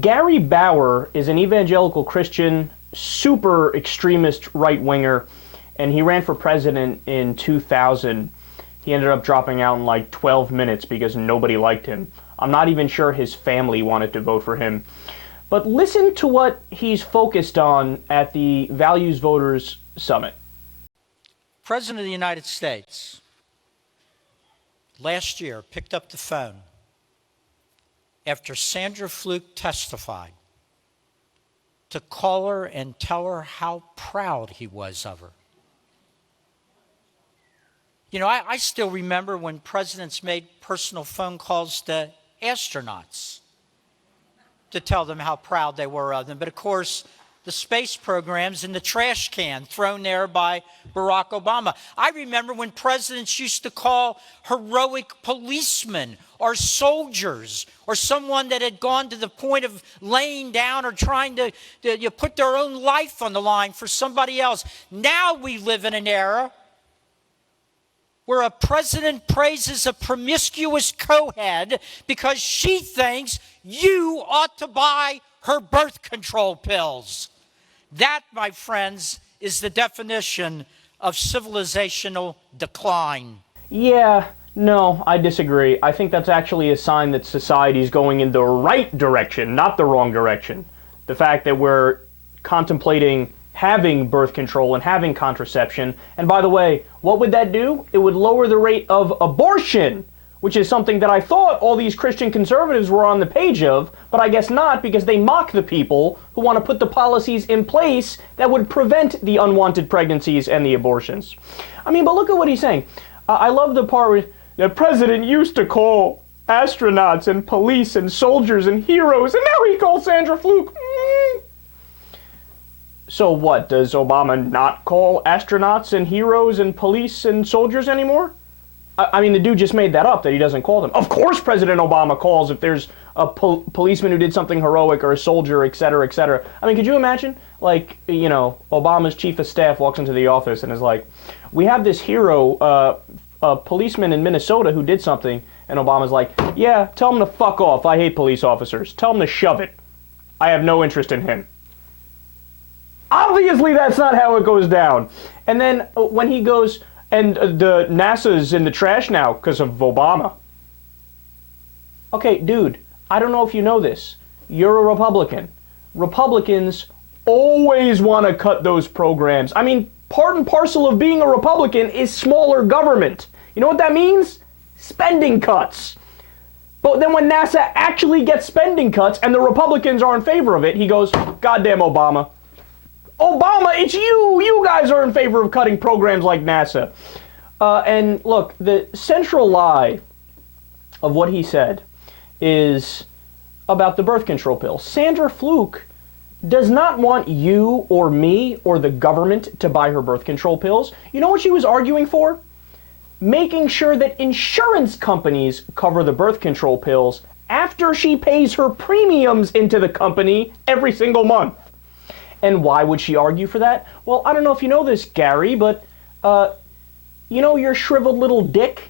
Gary Bauer is an evangelical Christian, super extremist right-winger, and he ran for president in 2000. He ended up dropping out in like 12 minutes because nobody liked him. I'm not even sure his family wanted to vote for him. But listen to what he's focused on at the Values Voters Summit. President of the United States last year picked up the phone after Sandra Fluke testified to call her and tell her how proud he was of her. You know, I still remember when presidents made personal phone calls to astronauts to tell them how proud they were of them. But of course, the space program's in the trash can thrown there by Barack Obama. I remember when presidents used to call heroic policemen or soldiers or someone that had gone to the point of laying down or trying to put their own life on the line for somebody else. Now we live in an era where a president praises a promiscuous co-head because she thinks you ought to buy her birth control pills. That, my friends, is the definition of civilizational decline. Yeah, no, I disagree. I think that's actually a sign that society is going in the right direction, not the wrong direction. The fact that we're contemplating having birth control and having contraception. And by the way, what would that do? It would lower the rate of abortion, which is something that I thought all these Christian conservatives were on the page of, but I guess not, because they mock the people who want to put the policies in place that would prevent the unwanted pregnancies and the abortions. I mean, but look at what he's saying. I love the part where the president used to call astronauts and police and soldiers and heroes, and now he calls Sandra Fluke. So what, does Obama not call astronauts and heroes and police and soldiers anymore? I mean, the dude just made that up, that he doesn't call them. Of course President Obama calls if there's a policeman who did something heroic or a soldier, et cetera, et cetera. I mean, could you imagine, like, you know, Obama's chief of staff walks into the office and is like, we have this hero, a policeman in Minnesota who did something, and Obama's like, yeah, tell him to fuck off. I hate police officers. Tell him to shove it. I have no interest in him. Obviously, that's not how it goes down. And then when he goes, and the NASA's in the trash now because of Obama. Okay, dude, I don't know if you know this. You're a Republican. Republicans always want to cut those programs. I mean, part and parcel of being a Republican is smaller government. You know what that means? Spending cuts. But then when NASA actually gets spending cuts and the Republicans are in favor of it, he goes, goddamn Obama. Obama, it's you! You guys are in favor of cutting programs like NASA. And look, the central lie of what he said is about the birth control pill. Sandra Fluke does not want you or me or the government to buy her birth control pills. You know what she was arguing for? Making sure that insurance companies cover the birth control pills after she pays her premiums into the company every single month. And why would she argue for that? Well, I don't know if you know this, Gary, but you know your shriveled little dick?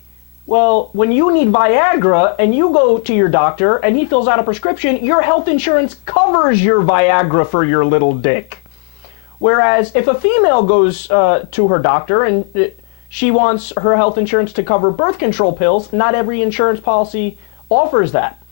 Well, when you need Viagra and you go to your doctor and he fills out a prescription, your health insurance covers your Viagra for your little dick. Whereas if a female goes to her doctor and she wants her health insurance to cover birth control pills, not every insurance policy offers that.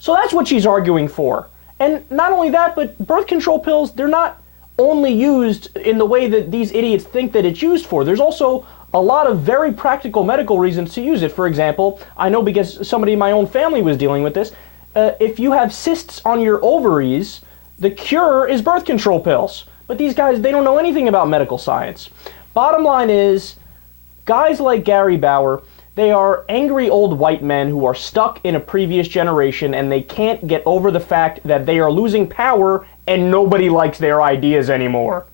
So that's what she's arguing for. And not only that, but birth control pills, they're not only used in the way that these idiots think that it's used for. There's also a lot of very practical medical reasons to use it. For example, I know because somebody in my own family was dealing with this. If you have cysts on your ovaries, the cure is birth control pills. But these guys, they don't know anything about medical science. Bottom line is, guys like Gary Bauer, they are angry old white men who are stuck in a previous generation and they can't get over the fact that they are losing power and nobody likes their ideas anymore.